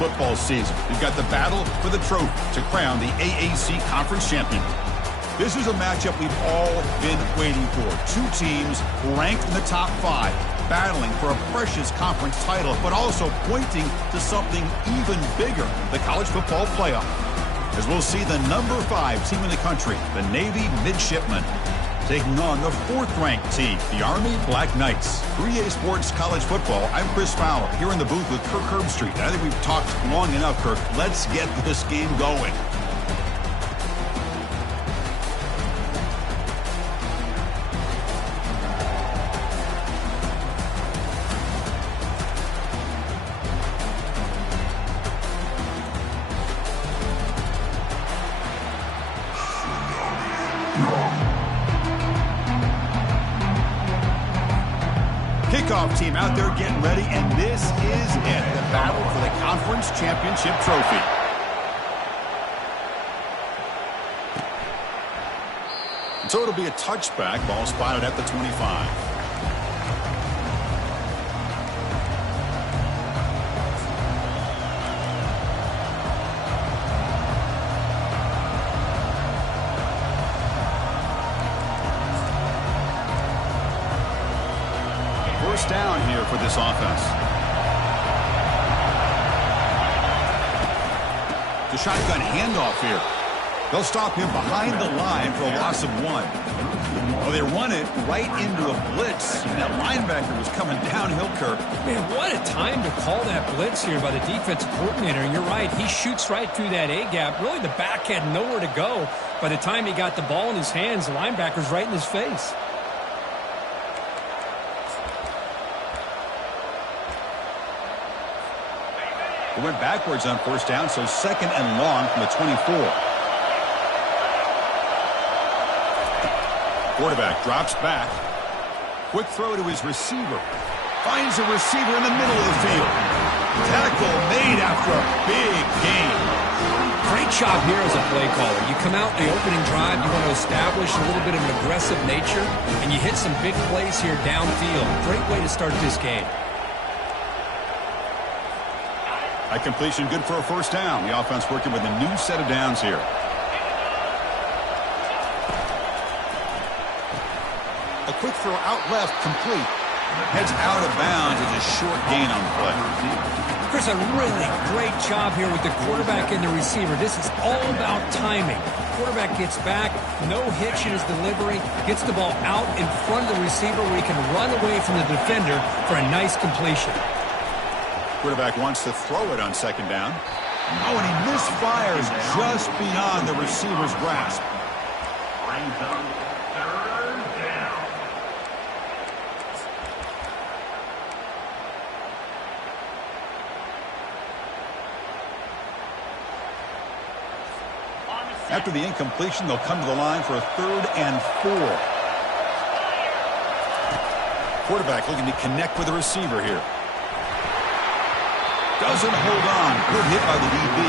football season. We've got the battle for the trophy to crown the AAC Conference champion. This is a matchup we've all been waiting for. Two teams ranked in the top 5, battling for a precious conference title, but also pointing to something even bigger, the college football playoff. As we'll see the number 5 team in the country, the Navy Midshipmen, taking on the 4th-ranked team, the Army Black Knights. 3A Sports College Football, I'm Chris Fowler, here in the booth with Kirk Herbstreit. I think we've talked long enough, Kirk. Let's get this game going. Kickoff team out there getting ready, and this is it, the battle for the conference championship trophy. So it'll be a touchback, ball spotted at the 25. First down here for this offense. The shotgun handoff here. They'll stop him behind the line for a loss of 1. Well, they run it right into a blitz. And that linebacker was coming downhill, Kirk. Man, what a time to call that blitz here by the defensive coordinator. And you're right, he shoots right through that A-gap. Really, the back had nowhere to go. By the time he got the ball in his hands, the linebacker's right in his face. They went backwards on first down, so 2nd and long from the 24. Quarterback drops back. Quick throw to his receiver. Finds a receiver in the middle of the field. Tackle made after a big gain. Great job here as a play caller. You come out in the opening drive, you want to establish a little bit of an aggressive nature, and you hit some big plays here downfield. Great way to start this game. That completion good for a first down. The offense working with a new set of downs here. A quick throw out left, complete. Heads out of bounds as a short gain on the play. Chris, a really great job here with the quarterback and the receiver. This is all about timing. Quarterback gets back, no hitch in his delivery, gets the ball out in front of the receiver where he can run away from the defender for a nice completion. Quarterback wants to throw it on 2nd down. Oh, and he misfires just beyond the receiver's grasp. After the incompletion, they'll come to the line for a 3rd and 4. Quarterback looking to connect with the receiver here. Doesn't hold on. Good hit by the DB.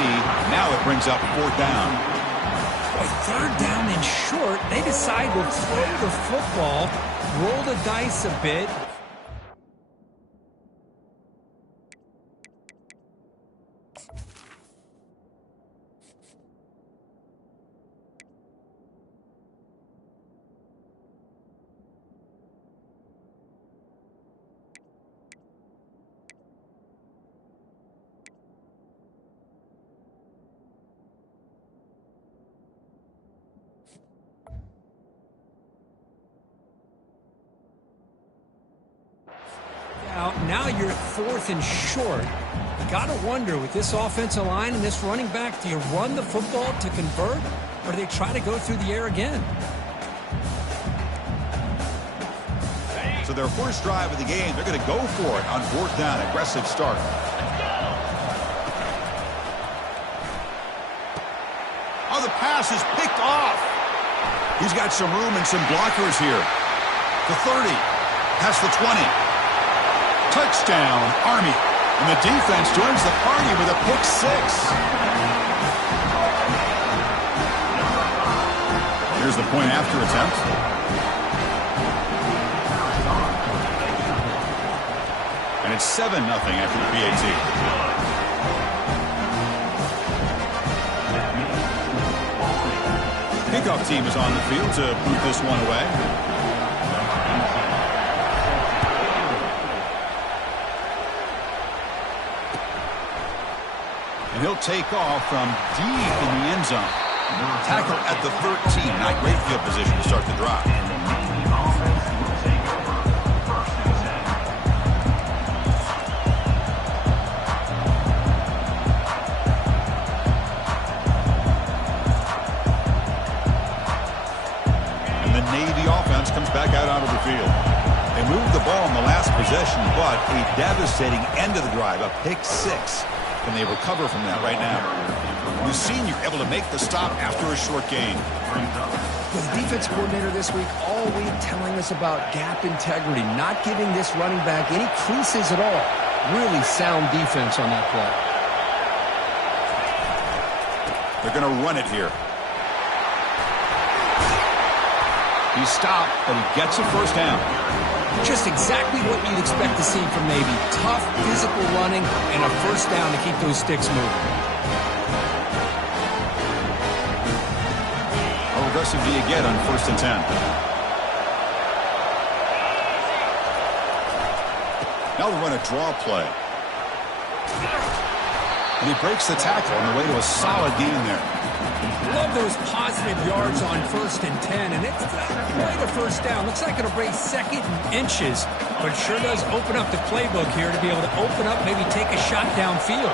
Now it brings up 4th down. Boy, 3rd down and short. They decide to throw the football, roll the dice a bit. Now you're at 4th and short. You got to wonder, with this offensive line and this running back, do you run the football to convert, or do they try to go through the air again? So their first drive of the game, they're going to go for it on 4th down. Aggressive start. Oh, the pass is picked off. He's got some room and some blockers here. The 30, past the 20. Touchdown, Army. And the defense joins the party with a pick 6. Here's the point after attempt. And it's 7-0 after the PAT. Kickoff team is on the field to boot this one away. And he'll take off from deep in the end zone. Tackle at the 13. Not great field position to start the drive. And the Navy offense comes back out onto the field. They moved the ball in the last possession, but a devastating end of the drive, a pick six. Can they recover from that right now? The senior able to make the stop after a short gain. The defense coordinator this week all week telling us about gap integrity, not giving this running back any creases at all. Really sound defense on that play. They're going to run it here. He stopped, but he gets a first down. Just exactly what you'd expect to see from Navy. Tough, physical running, and a first down to keep those sticks moving. How aggressive do you get on 1st and 10? Now they run a draw play. And he breaks the tackle on the way to a solid gain there. Love those positive yards on 1st and 10, and it's quite a first down. Looks like it'll bring second and inches, but sure does open up the playbook here to be able to open up, maybe take a shot downfield.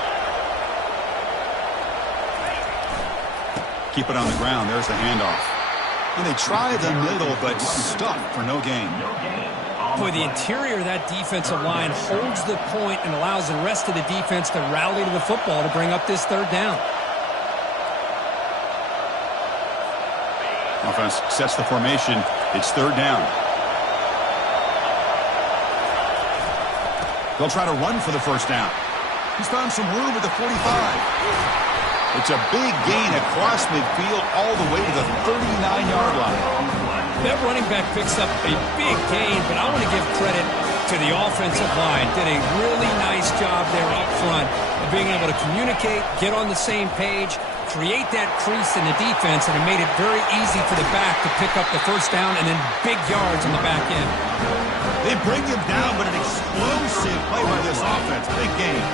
Keep it on the ground. There's the handoff. And they try the middle, but stuck for no gain. Boy, the interior of that defensive line holds the point and allows the rest of the defense to rally to the football to bring up this third down. Offense sets the formation. It's third down. They'll try to run for the first down. He's found some room at the 45. It's a big gain across midfield all the way to the 39-yard line. That running back picks up a big gain, but I want to give credit to the offensive line. Did a really nice job there up front of being able to communicate, get on the same page, create that crease in the defense, and it made it very easy for the back to pick up the first down and then big yards on the back end. They bring him down, but an explosive play by this offense. Big game.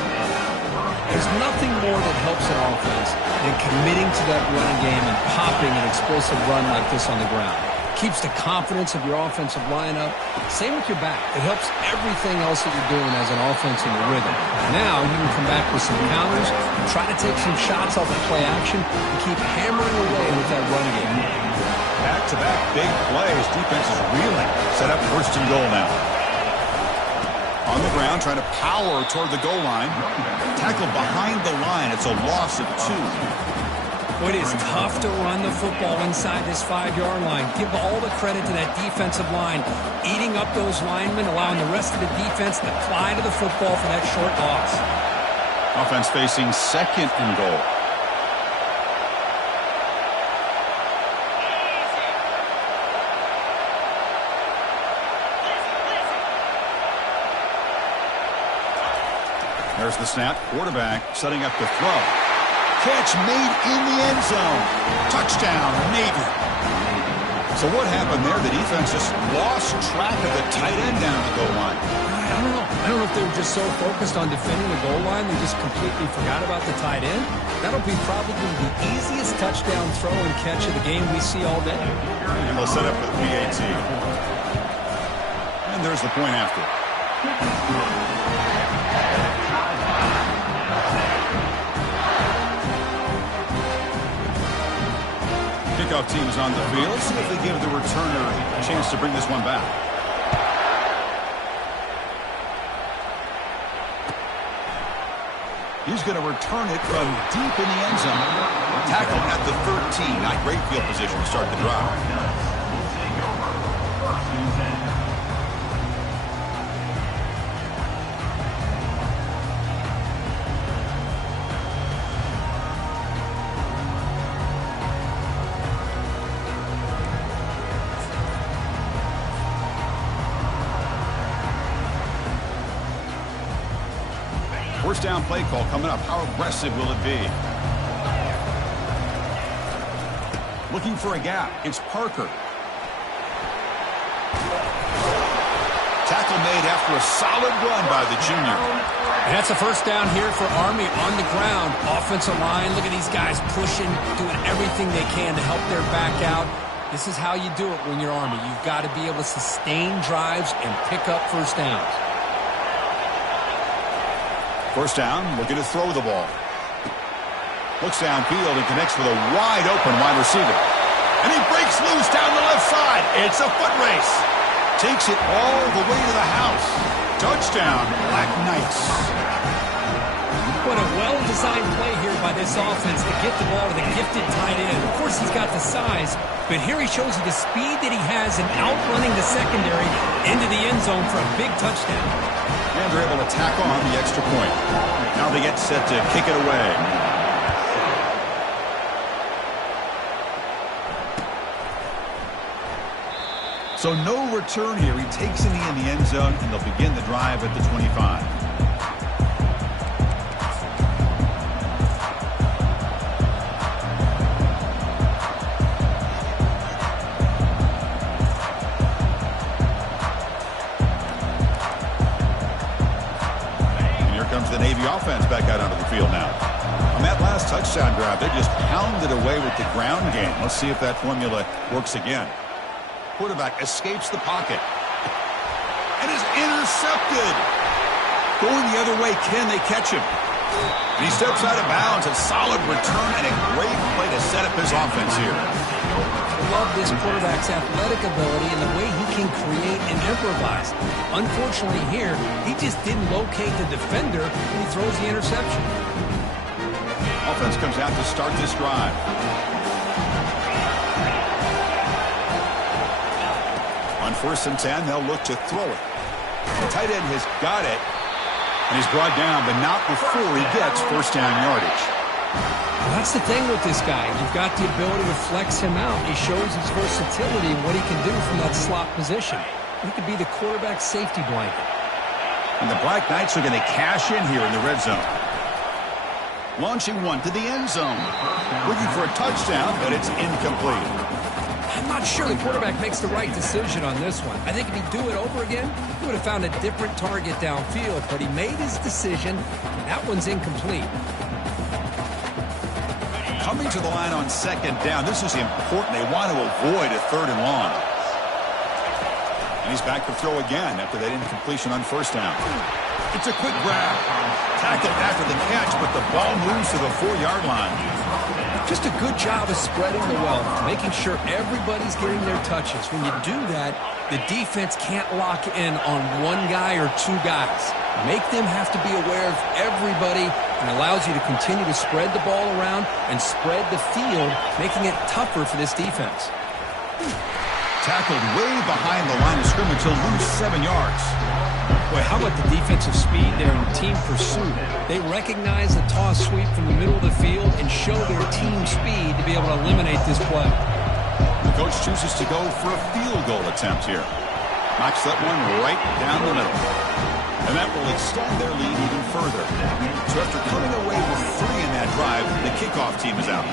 There's nothing more that helps an offense than committing to that running game and popping an explosive run like this on the ground. Keeps the confidence of your offensive lineup. Same with your back. It helps everything else that you're doing as an offense in the rhythm. Now you can come back with some counters, try to take some shots off of play action, and keep hammering away with that run game. Back-to-back big plays. Defense is reeling. Set up 1st and goal now. On the ground, trying to power toward the goal line. Tackle behind the line. It's a loss of 2. It is tough to run the football inside this 5-yard line. Give all the credit to that defensive line, eating up those linemen, allowing the rest of the defense to fly to the football for that short loss. Offense facing 2nd and goal. There's the snap. Quarterback setting up to throw. Catch made in the end zone. Touchdown, Navy. So what happened there? The defense just lost track of the tight end down the goal line. I don't know if they were just so focused on defending the goal line they just completely forgot about the tight end. That'll be probably the easiest touchdown throw and catch of the game we see all day. And they'll set up for the PAT. And there's the point after. Kickoff team is on the field. See if they give the returner a chance to bring this one back. He's going to return it from deep in the end zone. Tackle at the 13. Not great field position to start the drive. First down play call coming up. How aggressive will it be? Looking for a gap. It's Parker. Tackle made after a solid run by the junior. And that's a first down here for Army on the ground. Offensive line, look at these guys pushing, doing everything they can to help their back out. This is how you do it when you're Army. You've got to be able to sustain drives and pick up first downs. First down, looking to throw the ball. Looks downfield and connects with a wide-open wide receiver. And he breaks loose down the left side. It's a foot race. Takes it all the way to the house. Touchdown, Black Knights. What a well-designed play here by this offense to get the ball to the gifted tight end. Of course, he's got the size, but here he shows you the speed that he has in outrunning the secondary into the end zone for a big touchdown. And they're able to tack on the extra point. Now they get set to kick it away. So no return here. He takes it in the end zone, and they'll begin the drive at the 25. And here comes the Navy offense back out onto the field now. On that last touchdown drive, they just pounded away with the ground game. Let's see if that formula works again. Quarterback escapes the pocket and is intercepted. Going the other way, can they catch him? And he steps out of bounds. A solid return and a great play to set up his offense here. I love this quarterback's athletic ability and the way he can create and improvise. Unfortunately here, he just didn't locate the defender when he throws the interception. Offense comes out to start this drive. On 1st and 10, they'll look to throw it. The tight end has got it, and he's brought down, but not before he gets first down yardage. Well, that's the thing with this guy. You've got the ability to flex him out. He shows his versatility and what he can do from that slot position. He could be the quarterback's safety blanket. And the Black Knights are going to cash in here in the red zone. Launching one to the end zone. Looking for a touchdown, but it's incomplete. I'm not sure the quarterback makes the right decision on this one. I think if he'd do it over again, he would have found a different target downfield, but he made his decision. That one's incomplete. Coming to the line on 2nd down, this is important. They want to avoid a 3rd and long. And he's back to throw again after that incompletion on 1st down. It's a quick grab. Tackled after the catch, but the ball moves to the 4-yard line. Just a good job of spreading the wealth, making sure everybody's getting their touches. When you do that, the defense can't lock in on one guy or two guys. Make them have to be aware of everybody, and allows you to continue to spread the ball around and spread the field, making it tougher for this defense. Tackled way behind the line of scrimmage. He'll lose 7 yards. Boy, how about the defensive speed there in team pursuit? They recognize the toss sweep from the middle of the field and show their team speed to be able to eliminate this play. The coach chooses to go for a field goal attempt here. Knocks that one right down the middle. And that will extend their lead even further. So after coming away with 3 in that drive, the kickoff team is out.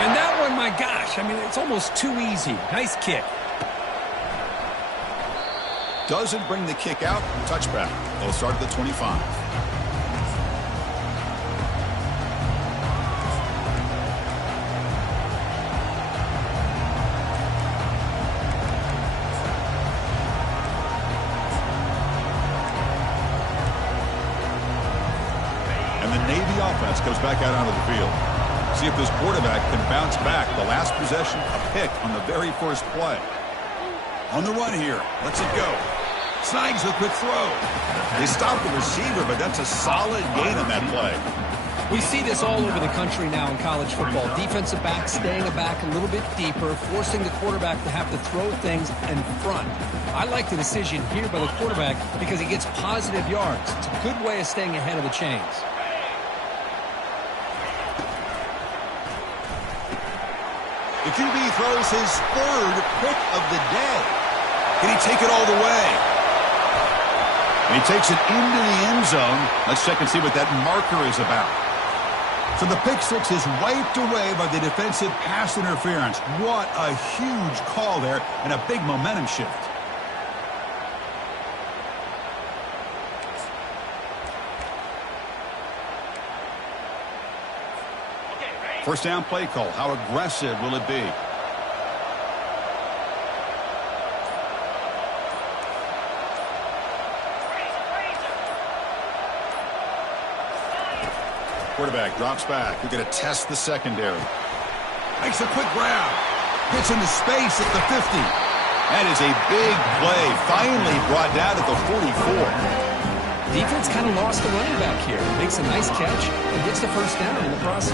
And that one, my gosh, I mean, it's almost too easy. Nice kick. Doesn't bring the kick out. Touchback. They'll start at the 25. And the Navy offense goes back out onto the field. See if this quarterback can bounce back. The last possession, a pick on the very first play. On the run here. Lets it go. Snags a quick throw. They stop the receiver, but that's a solid gain on that play. We see this all over the country now in college football. Defensive backs staying back a little bit deeper, forcing the quarterback to have to throw things in front. I like the decision here by the quarterback because he gets positive yards. It's a good way of staying ahead of the chains. The QB throws his 3rd pick of the day. Can he take it all the way? And he takes it into the end zone. Let's check and see what that marker is about. So the pick six is wiped away by the defensive pass interference. What a huge call there and a big momentum shift. First down play call. How aggressive will it be? Quarterback drops back. You're going to test the secondary. Makes a quick grab. Gets into space at the 50. That is a big play. Finally brought down at the 44. Defense kind of lost the running back here. Makes a nice catch and gets the first down in the process.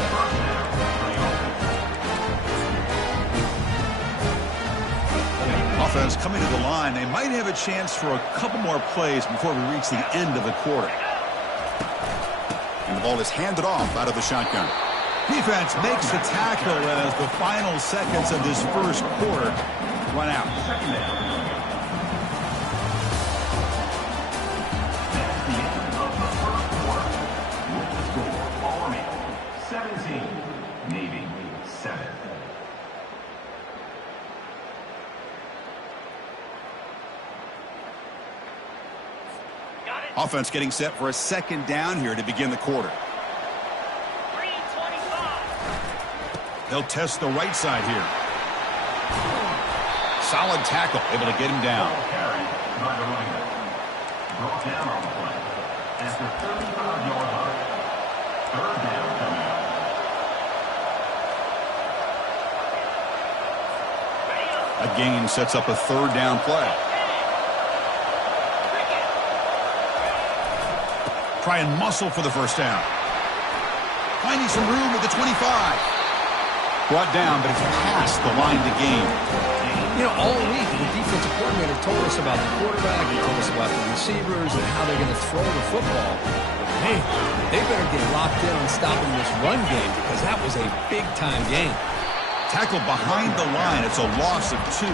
Offense coming to the line. They might have a chance for a couple more plays before we reach the end of the quarter. And the ball is handed off out of the shotgun. Defense makes the tackle as the final seconds of this first quarter run out. Offense getting set for a second down here to begin the quarter. They'll test the right side here. Solid tackle, able to get him down. A gain sets up a third down play. Try and muscle for the first down. Finding some room at the 25. Brought down, but it's past the line to gain. You know, all week, the defensive coordinator told us about the quarterback. He told us about the receivers and how they're going to throw the football. But, man, they better get locked in on stopping this run game because that was a big-time game. Tackled behind the line. It's a loss of 2.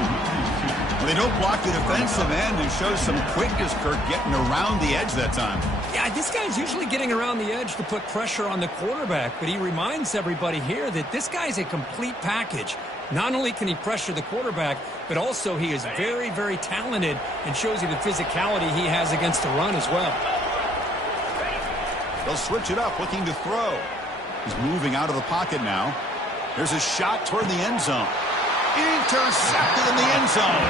Well, they don't block the defensive end and show some quickness, Kirk, getting around the edge that time. Yeah, this guy's usually getting around the edge to put pressure on the quarterback, but he reminds everybody here that this guy's a complete package. Not only can he pressure the quarterback, but also he is very, very talented and shows you the physicality he has against the run as well. They'll switch it up, looking to throw. He's moving out of the pocket now. There's a shot toward the end zone. Intercepted in the end zone.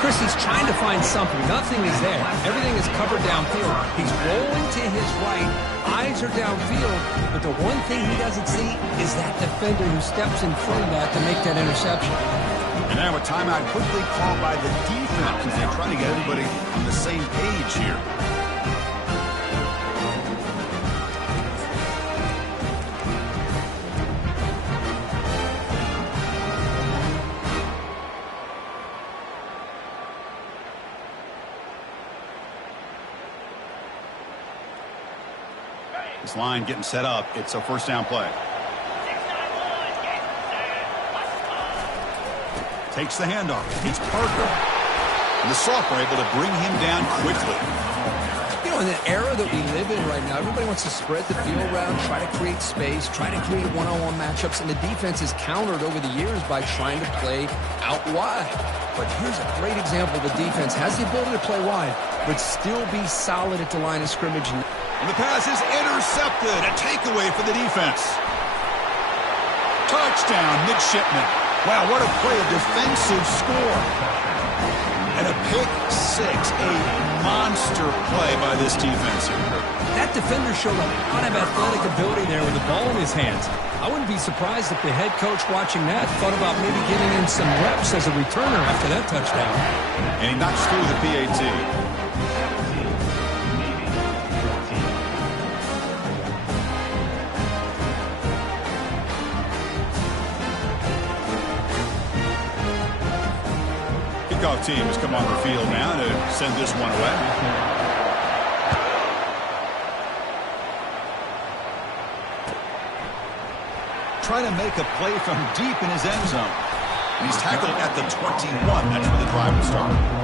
Chris, he's trying to find something. Nothing is there. Everything is covered downfield. He's rolling to his right. Eyes are downfield. But the one thing he doesn't see is that defender who steps in front of that to make that interception. And now a timeout quickly called by the defense as they try to get everybody on the same page here. This line getting set up. It's a first down play. Takes the handoff. It's Parker. And the sophomore able to bring him down quickly. You know, in the era that we live in right now, everybody wants to spread the field around, try to create space, try to create one-on-one matchups, and the defense is countered over the years by trying to play out wide. But here's a great example. The defense has the ability to play wide, but still be solid at the line of scrimmage. And the pass is intercepted. A takeaway for the defense. Touchdown, Midshipman. Wow, what a play, a defensive score. And a pick six, a monster play by this defense here. That defender showed a lot of athletic ability there with the ball in his hands. I wouldn't be surprised if the head coach watching that thought about maybe getting in some reps as a returner after that touchdown. And he knocks through the PAT. Kickoff team has come on the field now to send this one away. Trying to make a play from deep in his end zone. And he's tackled at the 21. That's where the drive will start.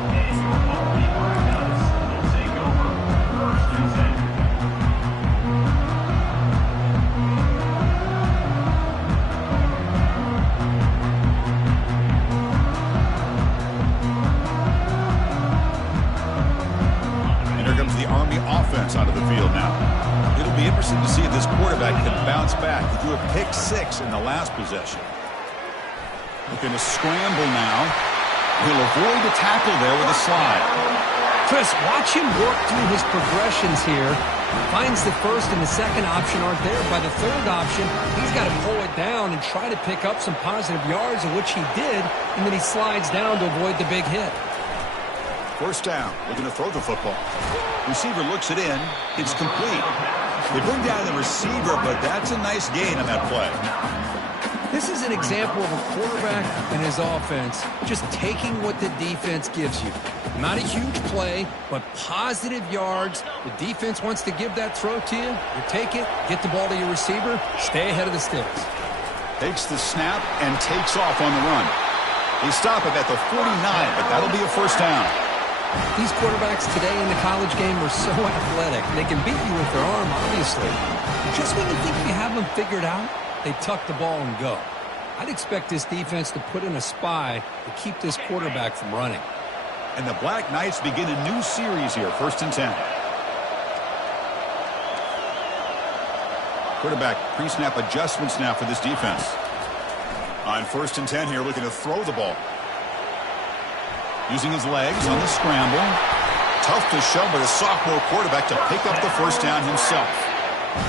Interesting to see if this quarterback can bounce back. He threw a pick 6 in the last possession. Looking to scramble now. He'll avoid the tackle there with a slide. Chris, watch him work through his progressions here. Finds the first and the second option aren't there. By the third option, he's got to pull it down and try to pick up some positive yards, of which he did, and then he slides down to avoid the big hit. First down, looking to throw the football. Receiver looks it in. It's complete. They bring down the receiver, but that's a nice gain on that play. This is an example of a quarterback and his offense just taking what the defense gives you. Not a huge play, but positive yards. The defense wants to give that throw to you. You take it, get the ball to your receiver, stay ahead of the sticks. Takes the snap and takes off on the run. They stop him at the 49, but that'll be a first down. These quarterbacks today in the college game are so athletic. They can beat you with their arm, obviously. But just when you think you have them figured out, they tuck the ball and go. I'd expect this defense to put in a spy to keep this quarterback from running. And the Black Knights begin a new series here, 1st and 10. Quarterback pre-snap adjustments now for this defense. On 1st and 10 here, looking to throw the ball. Using his legs on the scramble. Tough to show, but a sophomore quarterback to pick up the first down himself.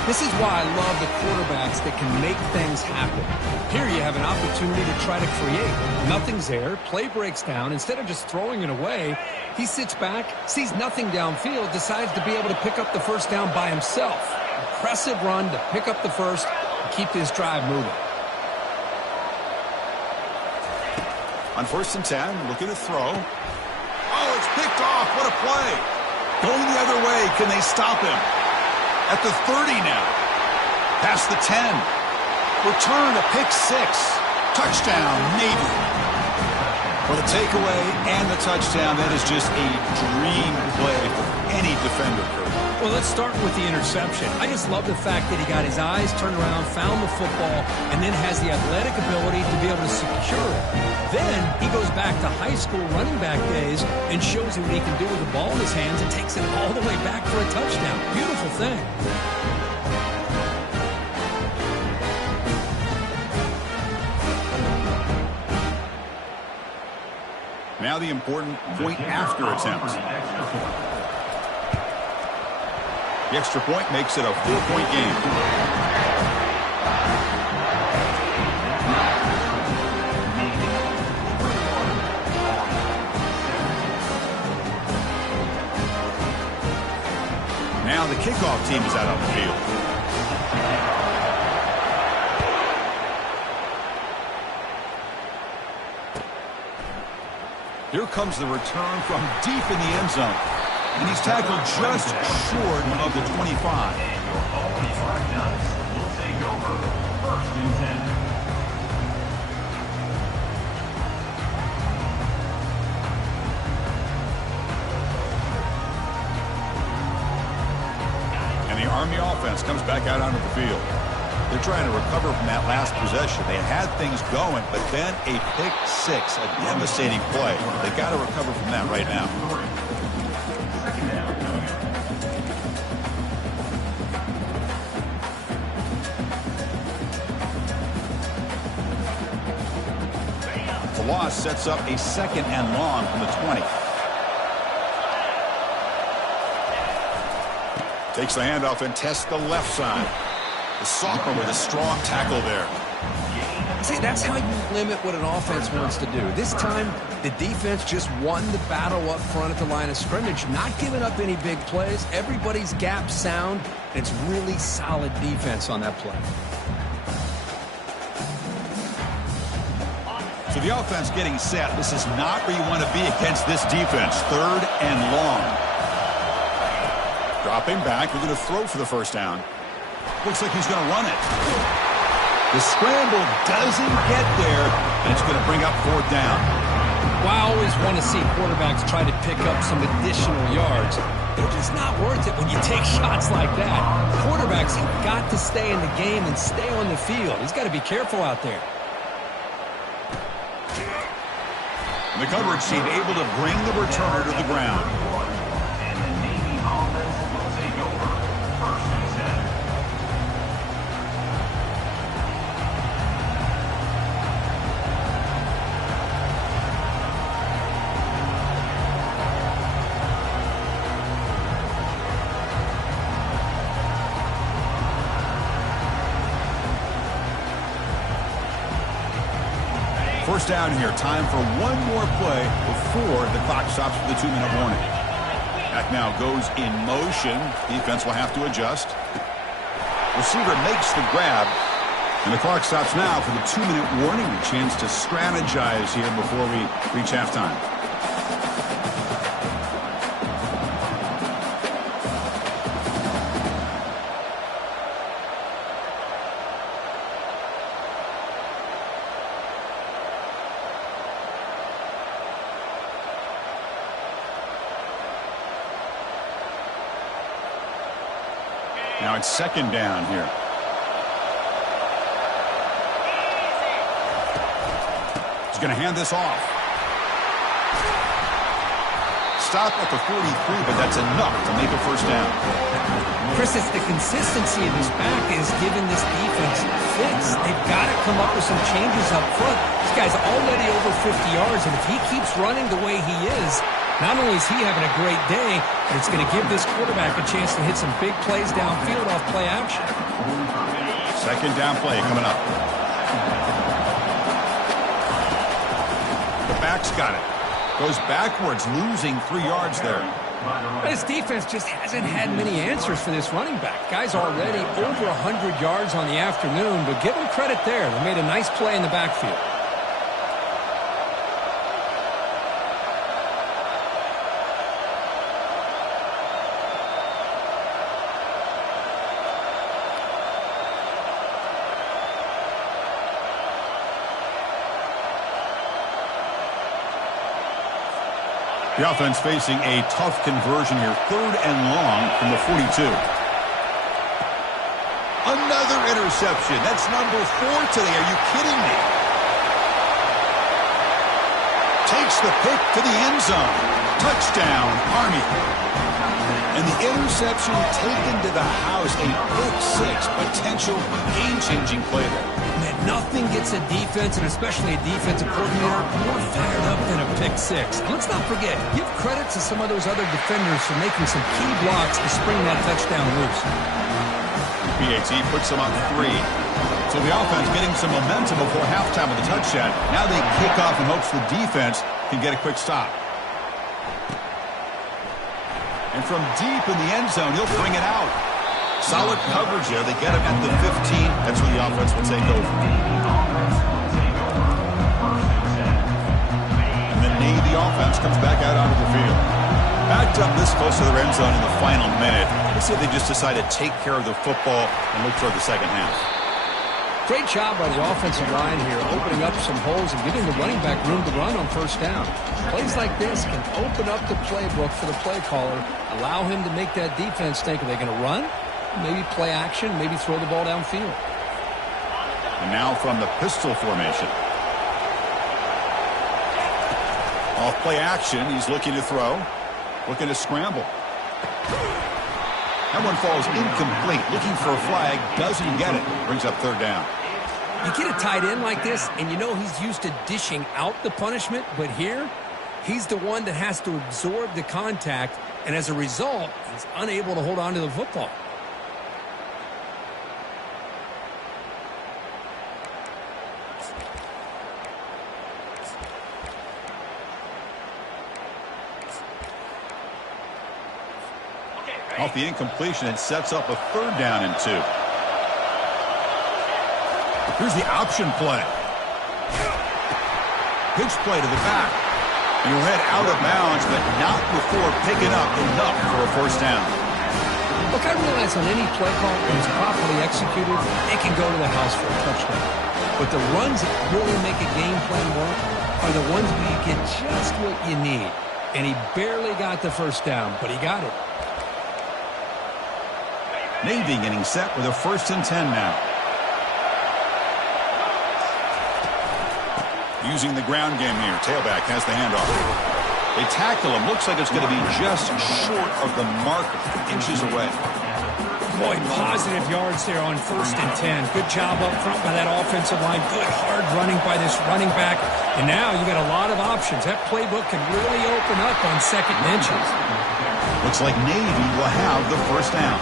This is why I love the quarterbacks that can make things happen. Here you have an opportunity to try to create. Nothing's there. Play breaks down. Instead of just throwing it away, he sits back, sees nothing downfield, decides to be able to pick up the first down by himself. Impressive run to pick up the first and keep this drive moving. On 1st and 10, looking to throw. Oh, it's picked off. What a play. Going the other way. Can they stop him? At the 30 now. Past the 10. Return to pick 6. Touchdown, Navy. For the takeaway and the touchdown, that is just a dream play for any defender, Kurt. Well, let's start with the interception. I just love the fact that he got his eyes turned around, found the football, and then has the athletic ability to be able to secure it. Then he goes back to high school running back days and shows you what he can do with the ball in his hands and takes it all the way back for a touchdown. Beautiful thing. Now the important point after attempt. The extra point makes it a 4-point game. Now the kickoff team is out on the field. Here comes the return from deep in the end zone. And he's tackled just short of the 25. And the Army offense comes back out onto the field. They're trying to recover from that last possession. They had things going, but then a pick 6, a devastating play. They got to recover from that right now. The loss sets up a 2nd and long from the 20. Takes the handoff and tests the left side. The sophomore with a strong tackle there. See, that's how you limit what an offense wants to do. This time, the defense just won the battle up front at the line of scrimmage, not giving up any big plays. Everybody's gap sound, and it's really solid defense on that play. So the offense getting set. This is not where you want to be against this defense. 3rd and long. Dropping back. We're going to throw for the first down. Looks like he's going to run it. The scramble doesn't get there, and it's going to bring up 4th down. Well, I always want to see quarterbacks try to pick up some additional yards. They're just not worth it when you take shots like that. Quarterbacks have got to stay in the game and stay on the field. He's got to be careful out there. The coverage team able to bring the returner to the ground. First down here. Time for one more play before the clock stops for the 2-minute warning. Back now goes in motion. Defense will have to adjust. Receiver makes the grab. And the clock stops now for the 2-minute warning. A chance to strategize here before we reach halftime. Now it's second down here. He's going to hand this off. Stop at the 43, but that's enough to make a first down. Chris, it's the consistency of his back is giving this defense fits. They've got to come up with some changes up front. This guy's already over 50 yards, and if he keeps running the way he is, not only is he having a great day, but it's going to give this quarterback a chance to hit some big plays downfield off play action. Second down play coming up. The back's got it. Goes backwards, losing 3 yards there. His defense just hasn't had many answers for this running back. Guy's already over 100 yards on the afternoon, but give him credit there. They made a nice play in the backfield. The offense facing a tough conversion here. 3rd and long from the 42. Another interception. That's number 4 today. Are you kidding me? Takes the pick to the end zone. Touchdown, Army. And the interception taken to the house. A pick 6 potential game-changing play there. Man, nothing gets a defense, and especially a defensive coordinator, more fired up than a pick 6. And let's not forget, give credit to some of those other defenders for making some key blocks to spring that touchdown loose. PAT puts them on 3. So the offense getting some momentum before halftime with a touchdown. Now they kick off in hopes the defense can get a quick stop. And from deep in the end zone, he'll bring it out. Solid coverage there. They get him at the 15. That's where the offense will take over. And then the offense comes back out onto the field. Backed up this close to the end zone in the final minute. Let's say they just decide to take care of the football and look toward the second half. Great job by the offensive line here, opening up some holes and giving the running back room to run on first down. Plays like this can open up the playbook for the play caller, allow him to make that defense think, are they going to run? Maybe play action, maybe throw the ball downfield. And now from the pistol formation. Off play action, he's looking to throw, looking to scramble. That one falls incomplete, looking for a flag, doesn't get it, brings up 3rd down. You get a tight end like this, and you know he's used to dishing out the punishment, but here, he's the one that has to absorb the contact, and as a result, he's unable to hold on to the football. Off the incompletion, it sets up a 3rd down and 2. Here's the option play. Pitch play to the back. And he'll head out of bounds, but not before picking up enough for a first down. Look, I realize on any play call, when it's properly executed, it can go to the house for a touchdown. But the runs that really make a game plan work are the ones where you get just what you need. And he barely got the first down, but he got it. Navy getting set with a 1st and 10 now. Using the ground game here. Tailback has the handoff. They tackle him. Looks like it's going to be just short of the marker. Inches away. Boy, positive yards there on 1st and 10. Good job up front by that offensive line. Good hard running by this running back. And now you got a lot of options. That playbook can really open up on 2nd and inches. Looks like Navy will have the first down.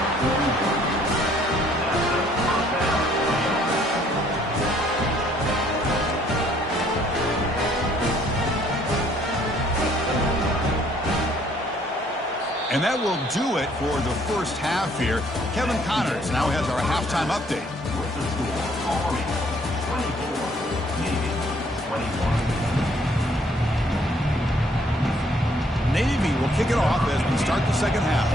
that will do it for the first half here. Kevin Connors now has our halftime update. Navy will kick it off as we start the second half.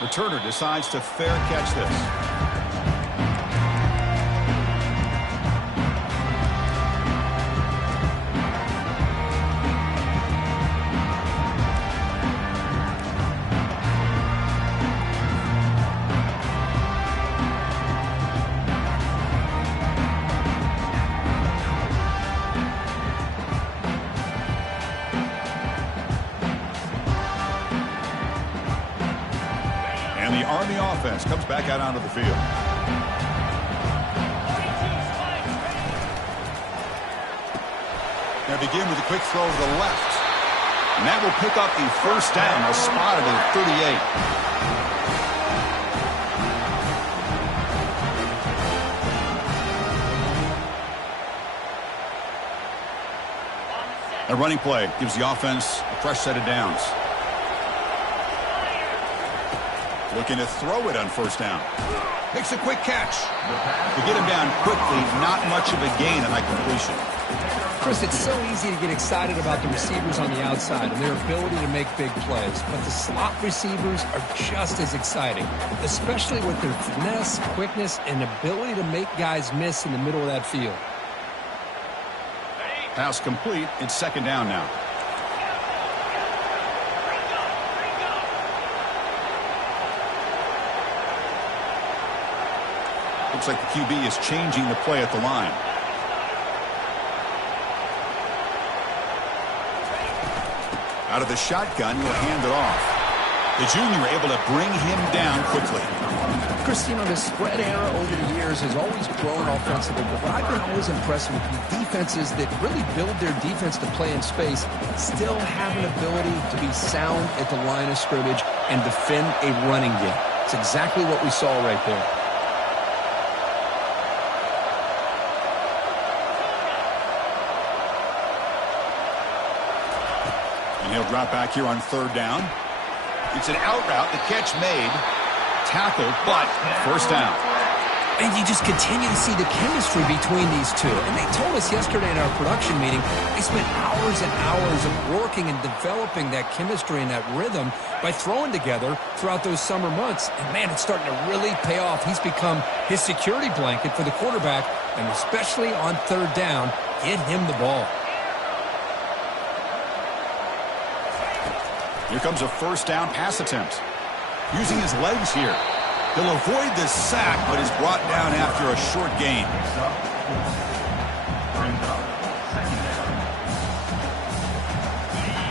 Returner decides to fair catch this. And the Army offense comes back out onto the field. They begin with a quick throw to the left. And that will pick up the first down. They'll spot it at 38. A running play gives the offense a fresh set of downs. Looking to throw it on first down. Makes a quick catch. To get him down quickly, not much of a gain on that completion. Chris, it's so easy to get excited about the receivers on the outside and their ability to make big plays, but the slot receivers are just as exciting, especially with their finesse, quickness, and ability to make guys miss in the middle of that field. Pass complete. It's second down now. Looks like the QB is changing the play at the line. Out of the shotgun, he'll hand it off. The junior able to bring him down quickly. Chris, you know, the spread era over the years has always grown offensively, but I've been always impressed with the defenses that really build their defense to play in space, still have an ability to be sound at the line of scrimmage and defend a running game. It's exactly what we saw right there. He'll drop back here on third down. It's an out route. The catch made. Tackled, but first down. And you just continue to see the chemistry between these two. And they told us yesterday in our production meeting, they spent hours and hours of working and developing that chemistry and that rhythm by throwing together throughout those summer months. And, man, it's starting to really pay off. He's become his security blanket for the quarterback, and especially on third down, get him the ball. Here comes a first down pass attempt. Using his legs here. He'll avoid the sack, but is brought down after a short gain.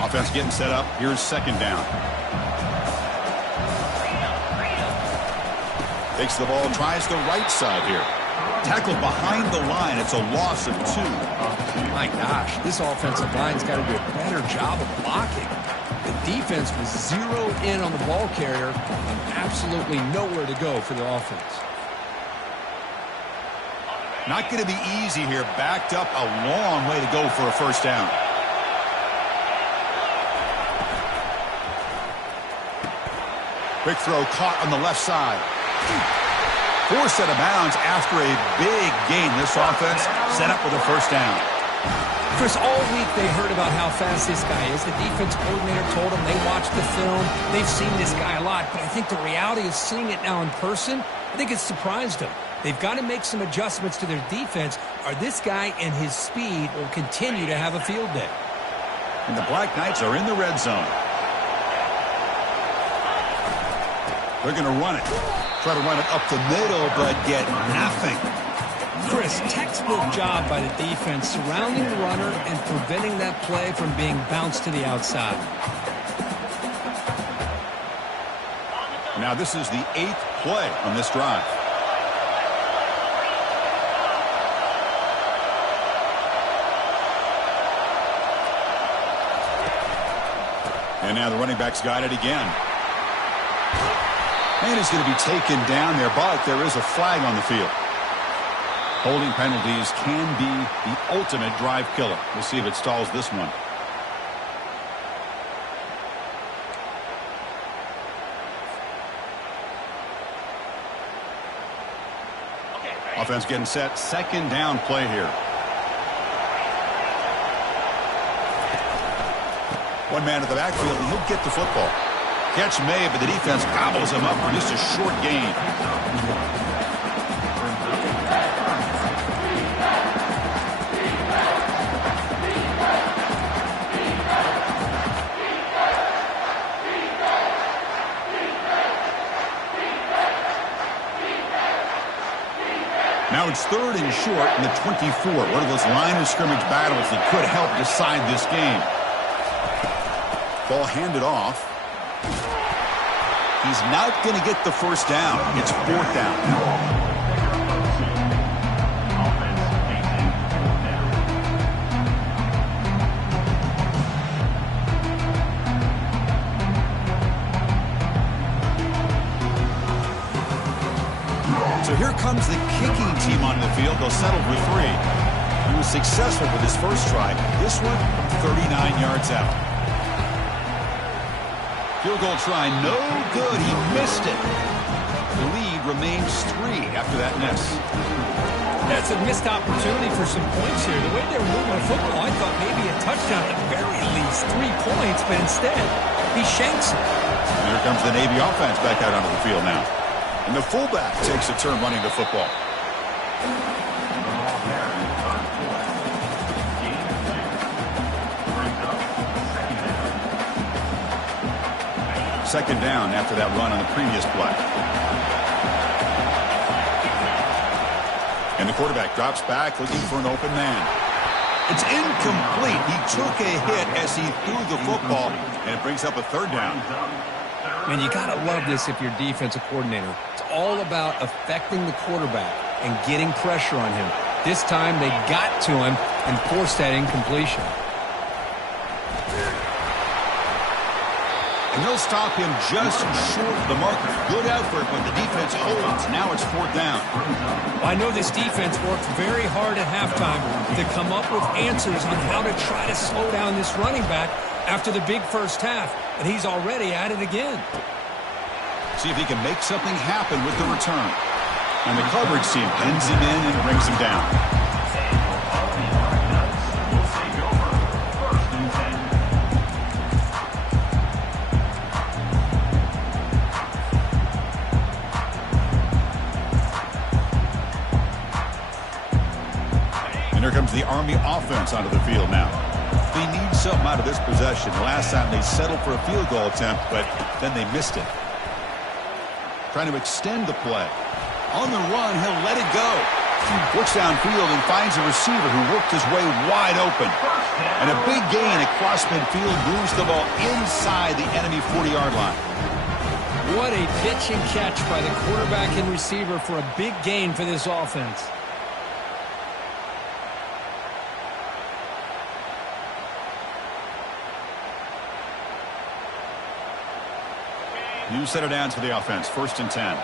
Offense getting set up. Here's second down. Takes the ball, tries the right side here. Tackled behind the line. It's a loss of 2. My gosh, this offensive line's got to do a better job of blocking. The defense was zeroed in on the ball carrier and absolutely nowhere to go for the offense. Not going to be easy here. Backed up a long way to go for a first down. Quick throw caught on the left side. Forced out of bounds after a big gain. This offense set up with a first down. Chris, all week they heard about how fast this guy is. The defense coordinator told them they watched the film. They've seen this guy a lot. But I think the reality of seeing it now in person, I think it's surprised them. They've got to make some adjustments to their defense, or this guy and his speed will continue to have a field day. And the Black Knights are in the red zone. They're going to run it. Try to run it up the middle, but get nothing. Chris, textbook job by the defense surrounding the runner and preventing that play from being bounced to the outside. Now this is the 8th play on this drive. And now the running back's got it again. And he's going to be taken down there, but there is a flag on the field. Holding penalties can be the ultimate drive killer. We'll see if it stalls this one. Offense getting set. Second down play here. One man at the backfield, and he'll get the football. Catch made, but the defense gobbles him up for just a short gain. Now it's third and short in the 24. One of those line of scrimmage battles that could help decide this game. Ball handed off. He's not going to get the first down. It's fourth down. So here comes the kicking team onto the field. They'll settle for 3. He was successful with his first try. This one, 39 yards out. Field goal try, no good. He missed it. The lead remains 3 after that miss. That's a missed opportunity for some points here. The way they're moving the football, I thought maybe a touchdown at the very least, 3 points, but instead, he shanks it. And here comes the Navy offense back out onto the field now. And the fullback takes a turn running the football. Second down after that run on the previous play. And the quarterback drops back looking for an open man. It's incomplete. He took a hit as he threw the football, and it brings up a third down. Man, you got to love this if you're a defensive coordinator. It's all about affecting the quarterback and getting pressure on him. This time they got to him and forced that incompletion. And they'll stop him just short of the marker. Good effort, but the defense holds. Now it's fourth down. Well, I know this defense worked very hard at halftime to come up with answers on how to try to slow down this running back after the big first half, and he's already at it again. See if he can make something happen with the return. And the coverage team pins him in and brings him down. And here comes the Army offense onto the field now. They need something out of this possession. Last time they settled for a field goal attempt, but then they missed it. Trying to extend the play. On the run, he'll let it go. Looks downfield and finds a receiver who worked his way wide open. And a big gain across midfield moves the ball inside the enemy 40-yard line. What a pitch and catch by the quarterback and receiver for a big gain for this offense. New set of downs for the offense. 1st and 10.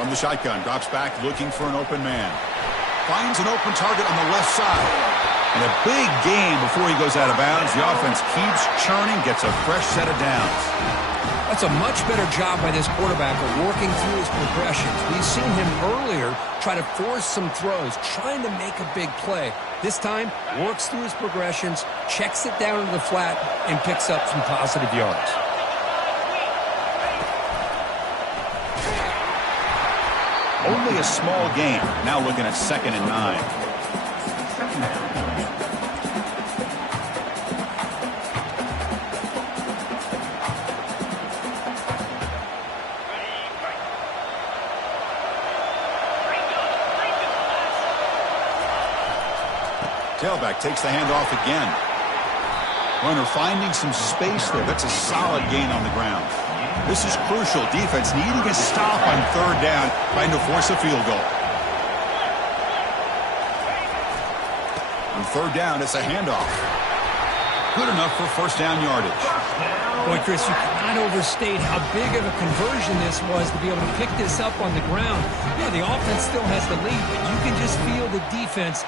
From the shotgun, drops back looking for an open man. Finds an open target on the left side. And a big gain before he goes out of bounds. The offense keeps churning, gets a fresh set of downs. That's a much better job by this quarterback of working through his progressions. We've seen him earlier try to force some throws, trying to make a big play. This time, works through his progressions, checks it down to the flat, and picks up some positive yards. Only a small gain. Now looking at 2nd and 9. Tailback takes the handoff again. Runner finding some space there. That's a solid gain on the ground. This is crucial. Defense needing a stop on 3rd down, trying to force a field goal. On 3rd down, it's a handoff. good enough for first down yardage. Boy, Chris, you cannot overstate how big of a conversion this was to be able to pick this up on the ground. Yeah, the offense still has the lead, but you can just feel the defense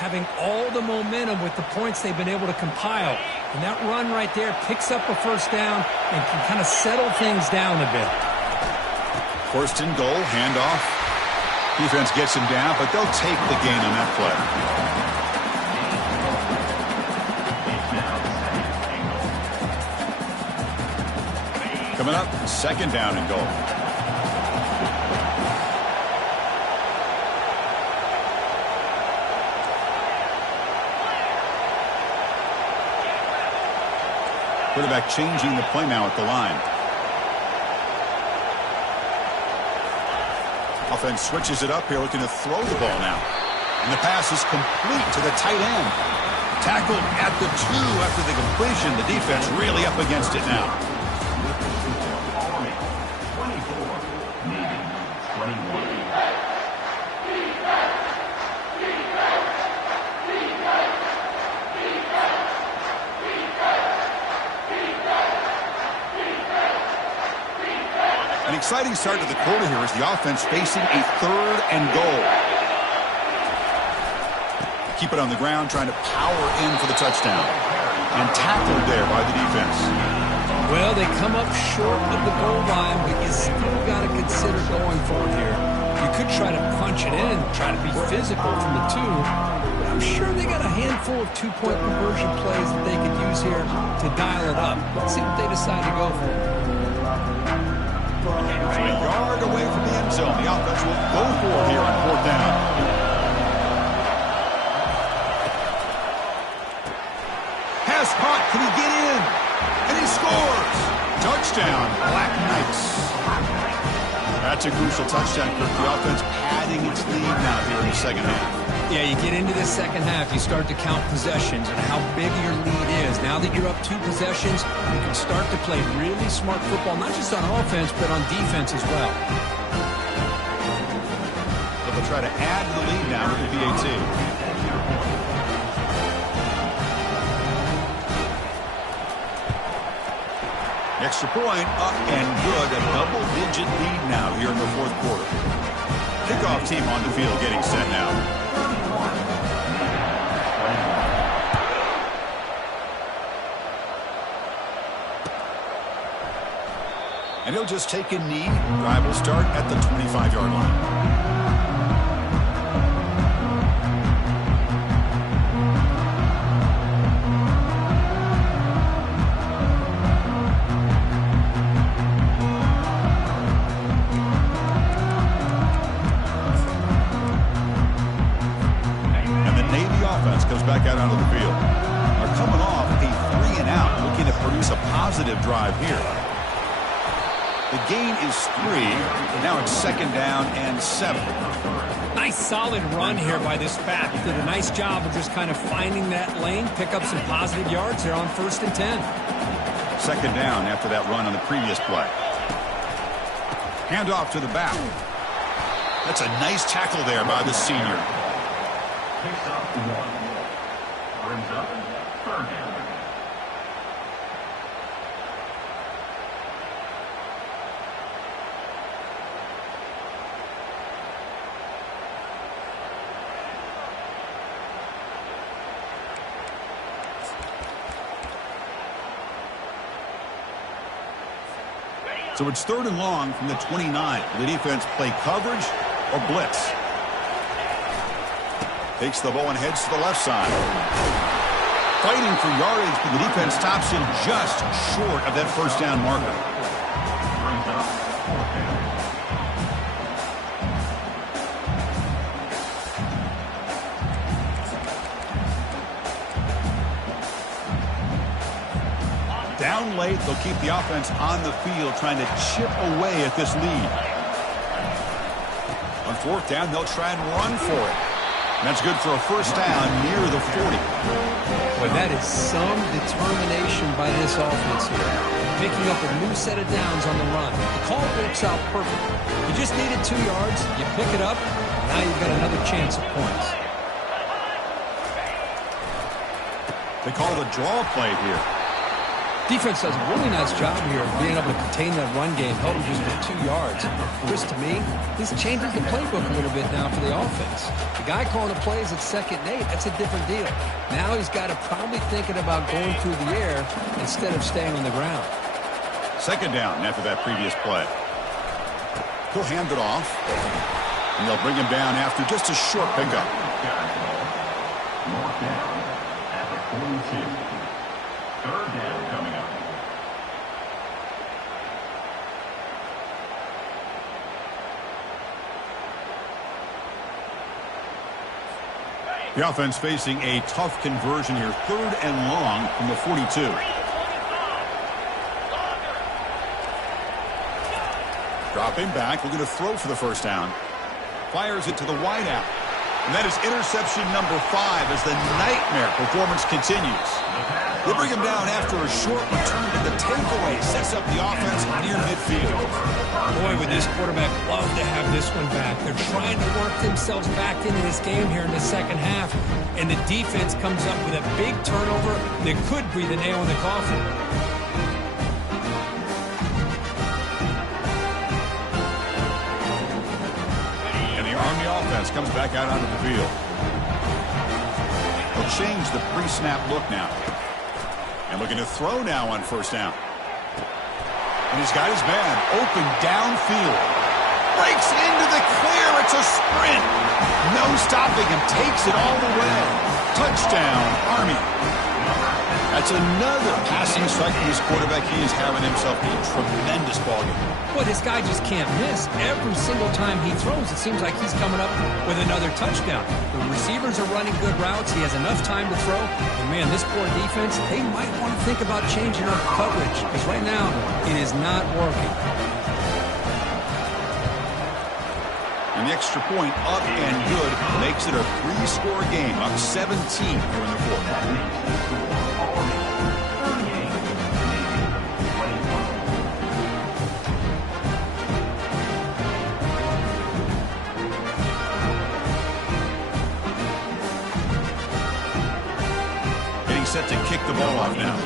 having all the momentum with the points they've been able to compile. And that run right there picks up a first down and can kind of settle things down a bit. First and goal, handoff. Defense gets him down, but they'll take the gain on that play. Coming up, second down and goal. Quarterback changing the play now at the line. Offense switches it up here, looking to throw the ball now. And the pass is complete to the tight end. Tackled at the 2 after the completion. The defense really up against it now. An exciting start to the quarter here as the offense facing a third and goal. Keep it on the ground, trying to power in for the touchdown. And tackled there by the defense. Well, they come up short of the goal line, but you still got to consider going for it here. You could try to punch it in, try to be physical from the 2, but I'm sure they got a handful of two-point conversion plays that they could use here to dial it up. Let's see what they decide to go for. A yard away from the end zone. The offense will go for it here on fourth down. Pass caught. Can he get in? And he scores. Touchdown, Black Knights. That's a crucial touchdown, Kirk. The offense padding its lead now here in the second half. Yeah, you get into the second half, you start to count possessions and how big your lead is. Now that you're up 2 possessions, you can start to play really smart football, not just on offense, but on defense as well. But they'll try to add to the lead now with the PAT. Extra point, up and good. A double-digit lead now here in the fourth quarter. Kickoff team on the field getting set now. And he'll just take a knee. Drive will start at the 25-yard line. And the Navy offense comes back out onto the field. They're coming off a 3-and-out, looking to produce a positive drive here. The gain is 3. Now it's second down and 7. Nice solid run here by this back. Did a nice job of just kind of finding that lane, pick up some positive yards there on first and 10. Second down after that run on the previous play. Handoff to the back. That's a nice tackle there by the senior. Picks up 1. Brings up third down. So it's third and long from the 29. The defense play coverage or blitz. Takes the ball and heads to the left side. Fighting for yardage, but the defense stops him just short of that first down marker. Down late, they'll keep the offense on the field trying to chip away at this lead. On fourth down, they'll try and run for it. And that's good for a first down near the 40. Boy, that is some determination by this offense here. Picking up a new set of downs on the run. The call works out perfect. You just needed 2 yards. You pick it up. Now you've got another chance at points. They call the draw play here. Defense does a really nice job here of being able to contain that run game, held him just for 2 yards. Chris, to me, this changes the playbook a little bit now for the offense. The guy calling the plays at 2nd and 8, that's a different deal. Now he's got to probably thinking about going through the air instead of staying on the ground. 2nd down after that previous play. He'll hand it off, and they'll bring him down after just a short pickup. Mark down at the 42. 3rd down coming up. The offense facing a tough conversion here. 3rd and long from the 42. Dropping back, looking to throw for the 1st down. Fires it to the wideout. And that is interception number 5 as the nightmare performance continues. They bring him down after a short return, but the takeaway sets up the offense near midfield. Boy, would this quarterback love to have this one back. They're trying to work themselves back into this game here in the 2nd half, and the defense comes up with a big turnover that could be the nail in the coffin. Army offense comes back out onto the field. They'll change the pre-snap look now. And looking to throw now on 1st down. And he's got his man open downfield. Breaks into the clear. It's a sprint. No stopping him. Takes it all the way. Touchdown, Army. That's another passing strike from his quarterback. He is having himself a tremendous ballgame. Boy, this guy just can't miss. Every single time he throws, it seems like he's coming up with another touchdown. The receivers are running good routes. He has enough time to throw. And, man, this poor defense, they might want to think about changing up coverage because right now it is not working. And the extra point up and good makes it a 3-score game. Up 17 here in the 4th. Set to kick the ball off now.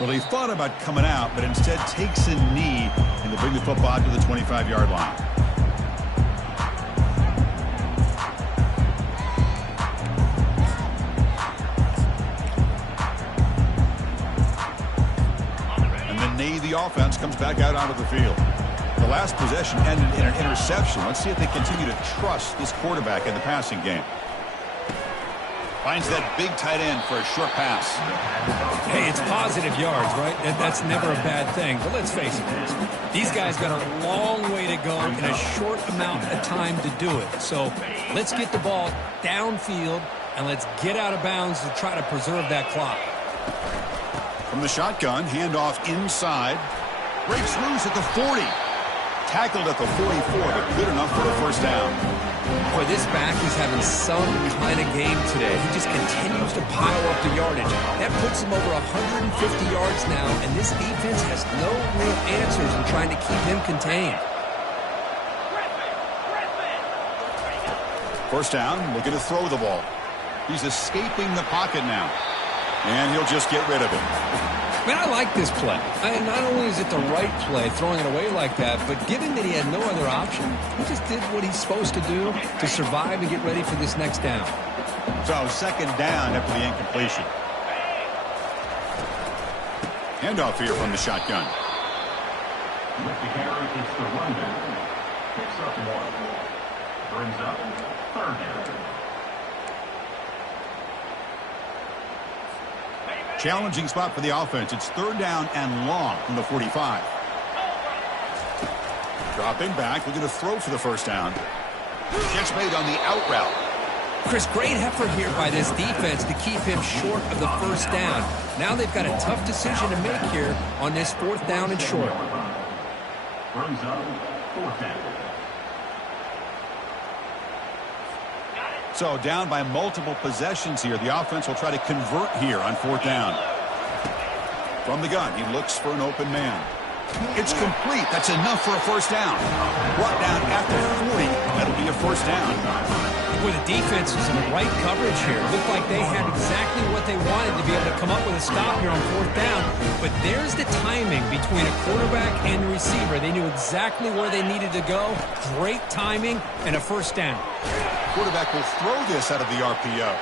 Well, he thought about coming out, but instead takes a knee and to bring the football to the 25-yard line. The offense comes back out onto the field. The last possession ended in an interception. Let's see if they continue to trust this quarterback in the passing game. Finds that big tight end for a short pass. Hey, it's positive yards, right? That's never a bad thing. But let's face it, these guys got a long way to go in a short amount of time to do it. So let's get the ball downfield and let's get out of bounds to try to preserve that clock. From the shotgun, handoff inside. Breaks loose at the 40. Tackled at the 44, but good enough for the 1st down. Boy, this back is having some kind of game today. He just continues to pile up the yardage. That puts him over 150 yards now, and this defense has no real answers in trying to keep him contained. 1st down, looking to throw the ball. He's escaping the pocket now. And he'll just get rid of it. Man, I like this play. Not only is it the right play, throwing it away like that, but given that he had no other option, he just did what he's supposed to do to survive and get ready for this next down. So 2nd down after the incompletion. Handoff here from the shotgun. With the carry, it's the runback. Picks up 1. Brings up 3rd down. Challenging spot for the offense. It's 3rd down and long from the 45. Dropping back, looking to throw for the 1st down. Catch made on the out route. Chris, great effort here by this defense to keep him short of the 1st down. Now they've got a tough decision to make here on this 4th down and short. Brings up 4th down. So down by multiple possessions here. The offense will try to convert here on 4th down. From the gun, he looks for an open man. It's complete. That's enough for a first down. Brought down at the 40. That'll be a first down. Boy, the defense is in the right coverage here. Looked like they had exactly what they wanted to be able to come up with a stop here on 4th down. But there's the timing between a quarterback and the receiver. They knew exactly where they needed to go. Great timing and a first down. Quarterback will throw this out of the RPO.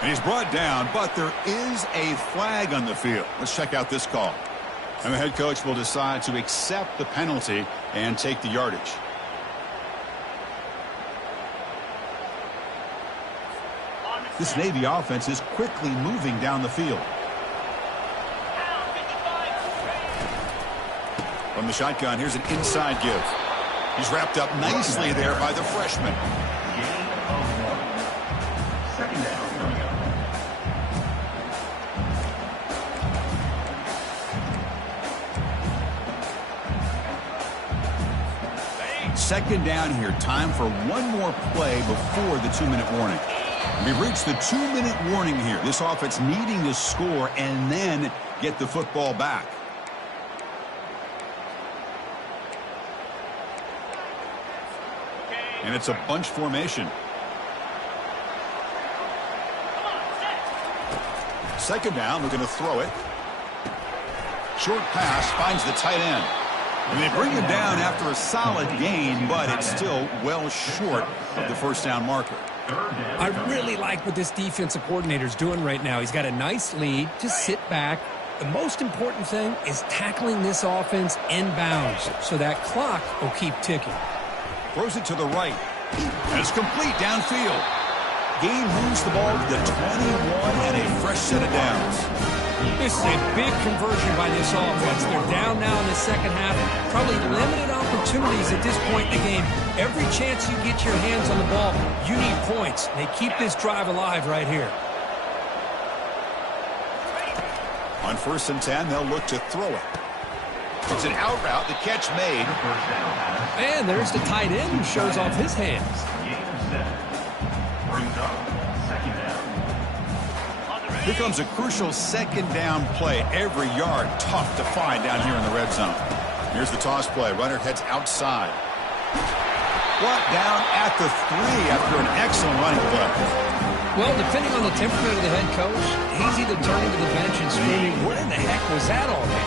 And he's brought down, but there is a flag on the field. Let's check out this call. And the head coach will decide to accept the penalty and take the yardage. This Navy offense is quickly moving down the field. From the shotgun, here's an inside give. He's wrapped up nicely there by the freshman. Second down coming up. Second down here. Time for one more play before the 2-minute warning. We've reached the 2-minute warning here. This offense needing to score and then get the football back. And it's a bunch formation. Second down, looking to throw it. Short pass finds the tight end. And they bring him down after a solid gain, but it's still well short of the first down marker. I really like what this defensive coordinator is doing right now. He's got a nice lead. Just sit back. The most important thing is tackling this offense inbounds so that clock will keep ticking. Throws it to the right. And it's complete downfield. Gain moves the ball to the 21 and a fresh set of downs. This is a big conversion by this offense. They're down now in the second half. Probably limited opportunities at this point in the game. Every chance you get your hands on the ball, you need points. They keep this drive alive right here. On 1st and 10, they'll look to throw it. It's an out route. The catch made. And there's the tight end who shows off his hands. Brings up second down. Here comes a crucial second down play. Every yard tough to find down here in the red zone. Here's the toss play. Runner heads outside. Brought down at the 3 after an excellent running play. Well, depending on the temperament of the head coach, he's either turning to the bench and screaming, "What in the heck was that all day?"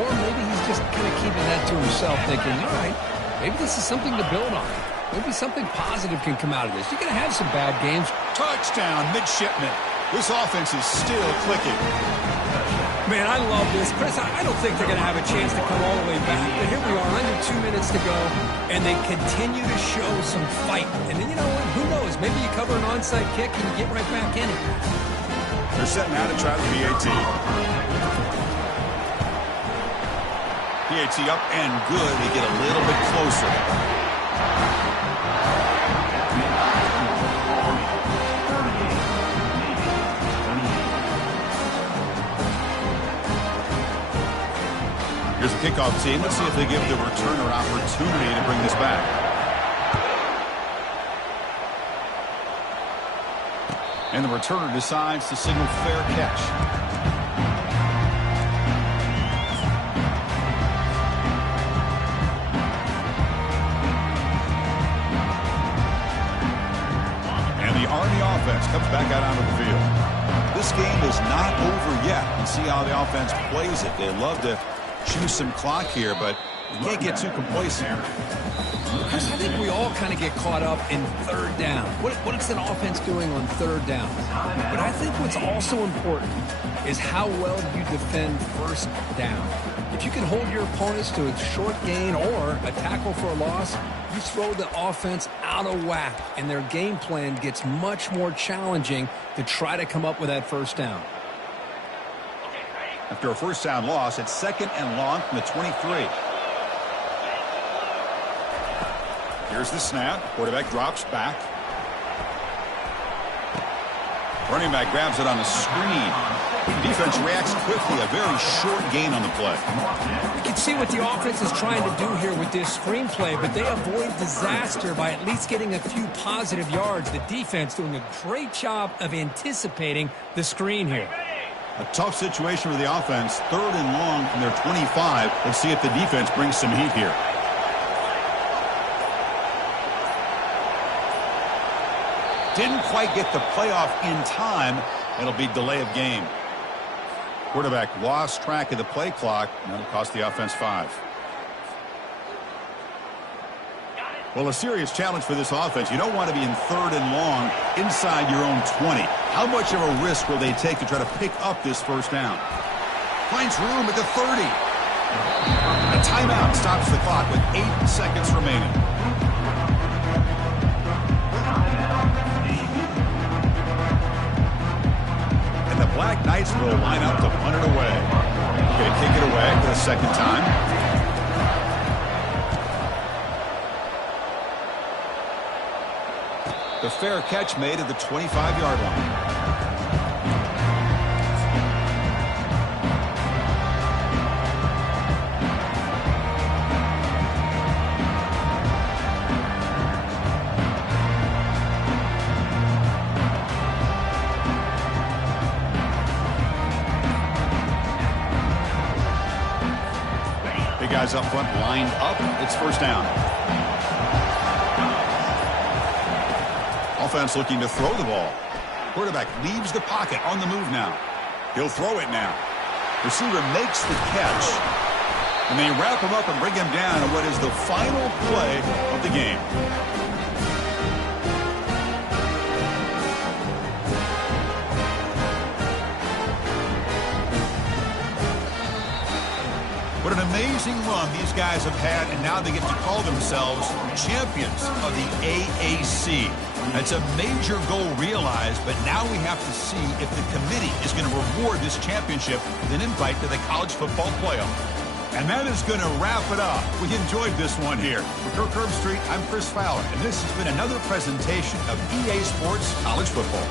Or maybe he's just kind of keeping that to himself, thinking, all right, maybe this is something to build on. Maybe something positive can come out of this. You're going to have some bad games. Touchdown, midshipman. This offense is still clicking. Man, I love this. Chris, I don't think they're going to have a chance to come all the way back. But here we are, under 2 minutes to go, and they continue to show some fight. And then, you know what? Who knows? Maybe you cover an onside kick and you get right back in it. They're setting out to try the PAT. PAT up and good. They get a little bit closer. Here's the kickoff team. Let's see if they give the returner opportunity to bring this back. And the returner decides to signal fair catch. And the Army offense comes back out onto the field. This game is not over yet. And see how the offense plays it. They love to choose some clock here, but you can't get too complacent. Chris, I think we all kind of get caught up in third down. What is an offense doing on third down? But I think what's also important is how well you defend first down. If you can hold your opponents to a short gain or a tackle for a loss, you throw the offense out of whack, and their game plan gets much more challenging to try to come up with that first down. After a first down loss, it's 2nd and long from the 23. Here's the snap. Quarterback drops back. Running back grabs it on a screen. Defense reacts quickly. A very short gain on the play. You can see what the offense is trying to do here with this screenplay, but they avoid disaster by at least getting a few positive yards. The defense doing a great job of anticipating the screen here. A tough situation for the offense. 3rd and long from their 25. Let's see if the defense brings some heat here. Didn't quite get the playoff in time. It'll be delay of game. Quarterback lost track of the play clock, and that'll cost the offense 5. Well, a serious challenge for this offense. You don't want to be in 3rd and long inside your own 20. How much of a risk will they take to try to pick up this first down? Finds room at the 30. A timeout stops the clock with 8 seconds remaining. And the Black Knights will line up to punt it away. Going to kick it away for the second time. The fair catch made at the 25-yard line. Big guys up front lined up. It's first down. Offense looking to throw the ball. Quarterback leaves the pocket on the move now. He'll throw it now. Receiver makes the catch. And they wrap him up and bring him down on what is the final play of the game. What an amazing run these guys have had, and now they get to call themselves champions of the AAC. That's a major goal realized, but now we have to see if the committee is going to reward this championship with an invite to the college football playoff. And that is going to wrap it up. We enjoyed this one here. For Kirk Herbstreit, I'm Chris Fowler, and this has been another presentation of EA Sports College Football.